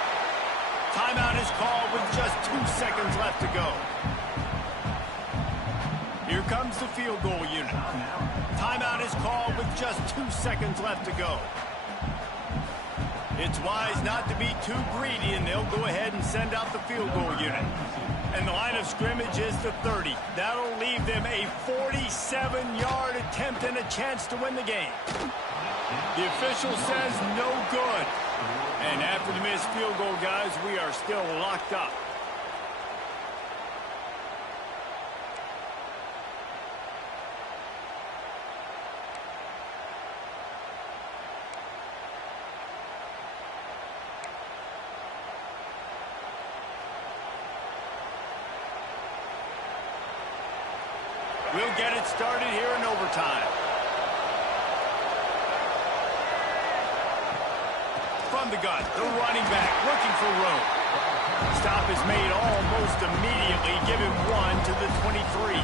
Timeout is called with just 2 seconds left to go. Here comes the field goal unit. Timeout is called with just 2 seconds left to go. It's wise not to be too greedy, and they'll go ahead and send out the field goal unit. And the line of scrimmage is the 30. That'll leave them a 47-yard attempt and a chance to win the game. The official says no good. And after the missed field goal, guys, we are still locked up. We'll get it started here in overtime. From the gun, the running back looking for room. Stop is made almost immediately. Give him 1 to the 23.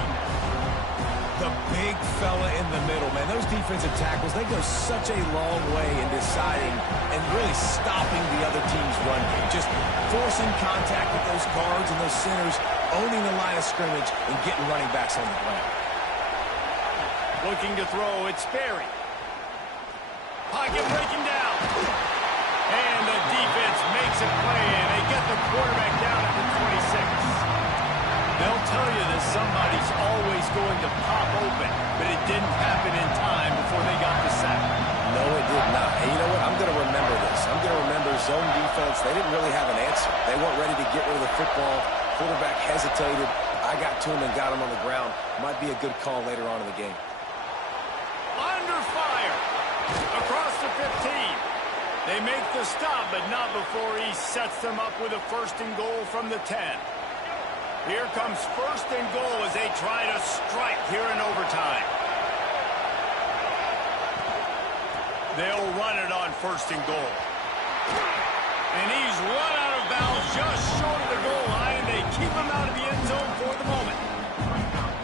The big fella in the middle, man. Those defensive tackles, they go such a long way in deciding and really stopping the other team's run game. Just forcing contact with those guards and those centers, owning the line of scrimmage, and getting running backs on the ground. Looking to throw, it's Sperry. Pocket breaking down. And the defense makes a play, and they get the quarterback down at the 26. They'll tell you that somebody's always going to pop open, but it didn't happen in time before they got the sack. No, it did not. And you know what? I'm going to remember this. I'm going to remember zone defense. They didn't really have an answer. They weren't ready to get rid of the football. Quarterback hesitated. I got to him and got him on the ground. Might be a good call later on in the game. Under fire. Across the 15. They make the stop, but not before he sets them up with a 1st and goal from the 10. Here comes 1st and goal as they try to strike here in overtime. They'll run it on 1st and goal. And he's run out of bounds just short of the goal line, and they keep him out of the end zone for the moment.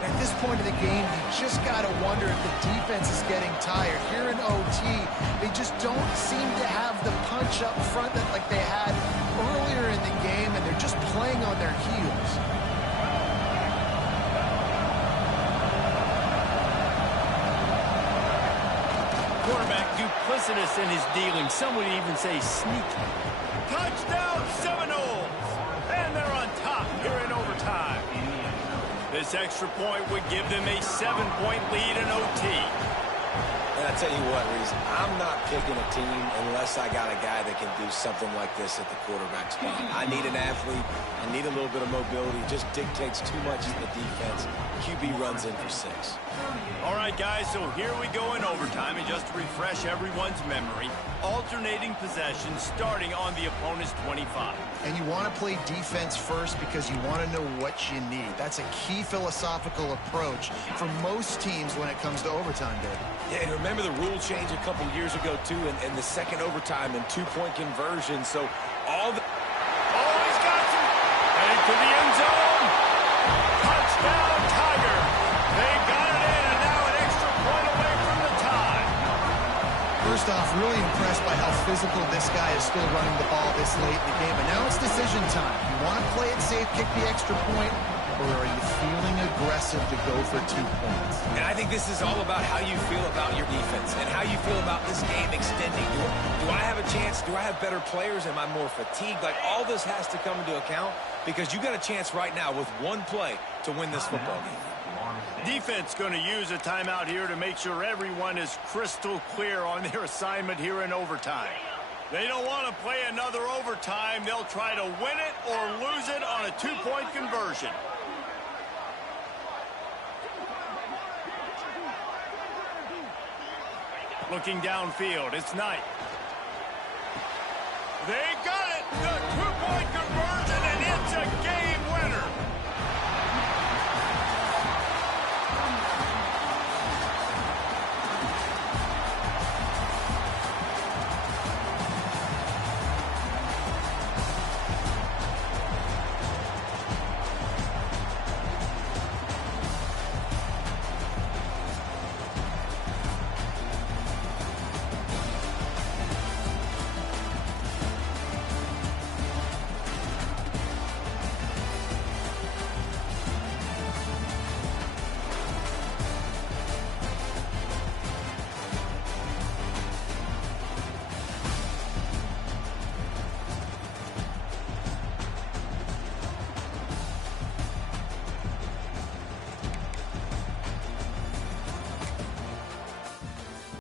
At this point of the game, you just got to wonder if the defense is getting tired. Here in OT, they just don't seem to have the punch up front that like they had earlier in the game, and they're just playing on their heels. Quarterback duplicitous in his dealing. Some would even say sneaky. Touchdown Seminoles! And they're on top here in overtime. This extra point would give them a 7-point lead in OT. And I tell you what, Reese, I'm not picking a team unless I got a guy that can do something like this at the quarterback spot. I need an athlete. I need a little bit of mobility. It just dictates too much in the defense. QB runs in for 6. All right, guys, so here we go in overtime. And just to refresh everyone's memory, alternating possessions starting on the opponent's 25. And you want to play defense first because you want to know what you need. That's a key philosophical approach for most teams when it comes to overtime, David. Yeah, and remember the rule change a couple years ago, too, and the second overtime and 2-point conversion. So all the... Oh, he's got you. Heading to the end zone. Touchdown, Tiger. They got it in, and now an extra point away from the tie. First off, really impressed by how physical this guy is still running the ball this late in the game. But now it's decision time. You want to play it safe, kick the extra point, or are you feeling aggressive to go for 2 points? And I think this is all about how you feel about your defense and how you feel about this game extending. Do I have a chance? Do I have better players? Am I more fatigued? Like, all this has to come into account because you got a chance right now with one play to win this football game. Defense going to use a timeout here to make sure everyone is crystal clear on their assignment here in overtime. They don't want to play another overtime. They'll try to win it or lose it on a two-point conversion. Looking downfield, it's Knight. They got